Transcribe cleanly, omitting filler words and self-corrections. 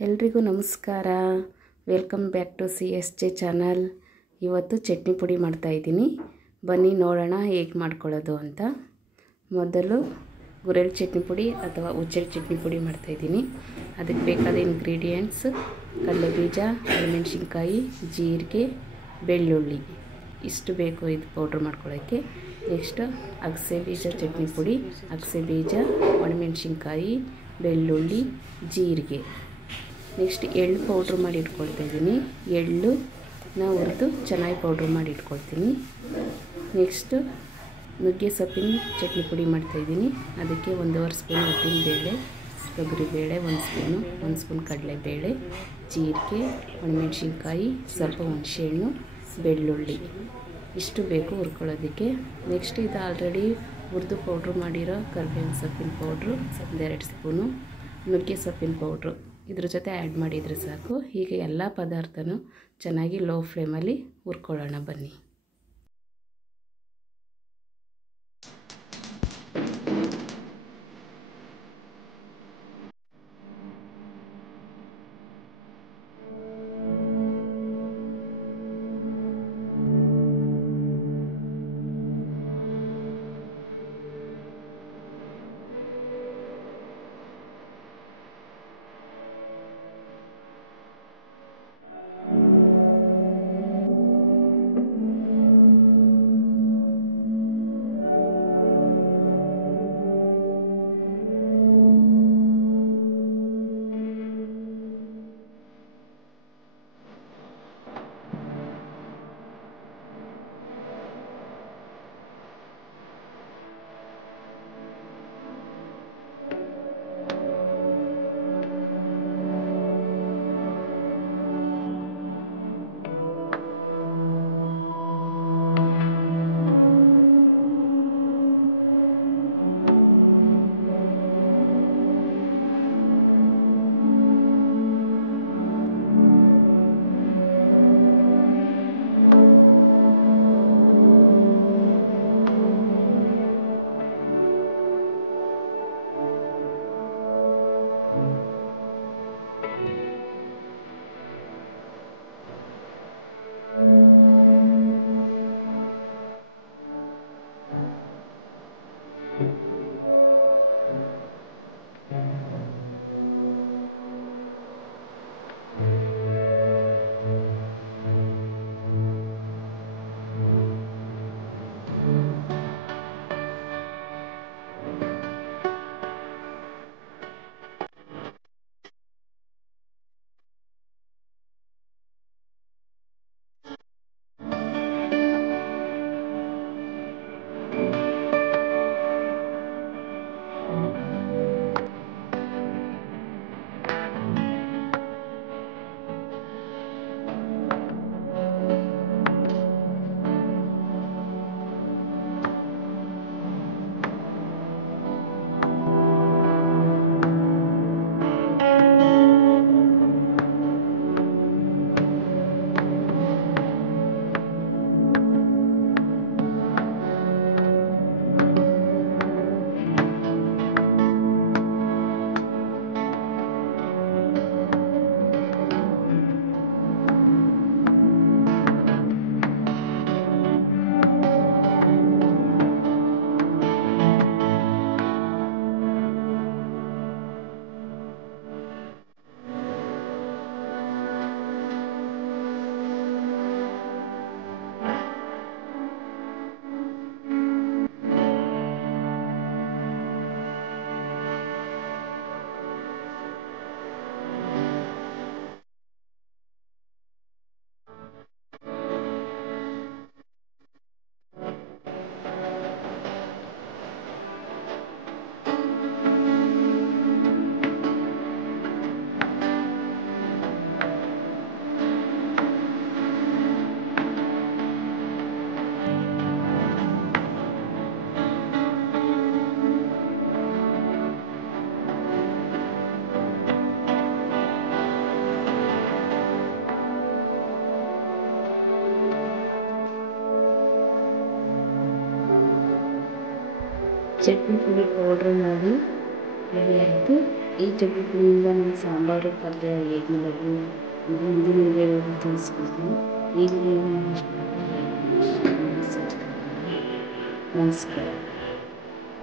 ಎಲ್ರಿಗೂ ನಮಸ್ಕಾರ. Welcome back to CSJ channel. ಇವತ್ತು ಚಟ್ನಿ ಪುಡಿ ಮಾಡ್ತಾಯಿದ್ದೀನಿ. ಬನ್ನಿ ನೋಡೋಣ ಹೇಗೆ ಮಾಡ್ಕೊಳ್ಳೋದು ಅಂತ. ಮೊದಲು ಗುರೆಳ್ಳು ಚಟ್ನಿ ಪುಡಿ ಅಥವಾ ಹುಚ್ಚೆಳ್ಳು ಚಟ್ನಿ ಪುಡಿ ಮಾಡ್ತಾಯಿದ್ದೀನಿ. ಅದಕ್ಕೆ ಬೇಕಾದ ಇಂಗ್ರೀಡಿಯೆಂಟ್ಸ್ ಕಡಲೆಬೀಜ, ಹಸಿಮೆಣಸಿನ್ಕಾಯಿ, ಜೀರಿಗೆ, ಬೆಳ್ಳುಳ್ಳಿ ಇಷ್ಟು ಬೇಕು ಇದು ಪೌಡ್ರ್ ಮಾಡ್ಕೊಳ್ಳೋಕ್ಕೆ. ನೆಕ್ಸ್ಟ್ ಅಗಸೆ ಬೀಜ ಚಟ್ನಿ ಪುಡಿ, ಅಗಸೆ ಬೀಜ, ಒಣಮೆಣಸಿನ್ಕಾಯಿ, ಬೆಳ್ಳುಳ್ಳಿ, ಜೀರಿಗೆ. ನೆಕ್ಸ್ಟ್ ಎಳ್ಳು ಪೌಡ್ರ್ ಮಾಡಿ ಇಟ್ಕೊಳ್ತಾಯಿದ್ದೀನಿ. ಎಳ್ಳನ್ನ ಹುರಿದು ಚೆನ್ನಾಗಿ ಪೌಡ್ರ್ ಮಾಡಿ ಇಟ್ಕೊಳ್ತೀನಿ. ನೆಕ್ಸ್ಟು ನುಗ್ಗೆ ಸೊಪ್ಪಿನ ಚಟ್ನಿ ಪುಡಿ ಮಾಡ್ತಾಯಿದ್ದೀನಿ. ಅದಕ್ಕೆ 1.5 ಸ್ಪೂನ್ ಉದ್ದಿನಬೇಳೆ, ತೊಗರಿಬೇಳೆ 1 ಸ್ಪೂನ್ ಕಡಲೆಬೇಳೆ, ಜೀರಿಗೆ, ಒಣಮೆಣಸಿನ್ಕಾಯಿ, ಸ್ವಲ್ಪ ಹುಣಸೆಹಣ್ಣು, ಬೆಳ್ಳುಳ್ಳಿ ಇಷ್ಟು ಬೇಕು ಹುರ್ಕೊಳ್ಳೋದಕ್ಕೆ. ನೆಕ್ಸ್ಟ್ ಇದು ಆಲ್ರೆಡಿ ಹುರಿದು ಪೌಡ್ರ್ ಮಾಡಿರೋ ಕರಿಬೇವಿನ ಸೊಪ್ಪಿನ ಪೌಡ್ರು 1-2 ಸ್ಪೂನು, ನುಗ್ಗೆ ಸೊಪ್ಪಿನ ಪೌಡ್ರು ಇದ್ರ ಜೊತೆ ಆ್ಯಡ್ ಮಾಡಿದರೆ ಸಾಕು. ಹೀಗೆ ಎಲ್ಲ ಪದಾರ್ಥನೂ ಚೆನ್ನಾಗಿ ಲೋ ಫ್ಲೇಮಲ್ಲಿ ಹುರ್ಕೊಳ್ಳೋಣ ಬನ್ನಿ. ಚಟ್ನಿ ಪುಡಿ ಪೌಡ್ರ್ ಮಾಡಿ ರೆಡಿ ಆಯಿತು. ಈ ಚಟ್ನಿ ಪುಡಿಯಿಂದ ನಾನು ಸಾಂಬಾರು ಪಲ್ಯ ಹೇಗೆ ಮಾಡೋದು ಇದು ಹಿಂದಿನ ವೀಡಿಯೋದಲ್ಲಿ ತಿಳಿಸ್ಕೊಡ್ತೀನಿ. ಈಗಲೇ ನಮಸ್ಕಾರ.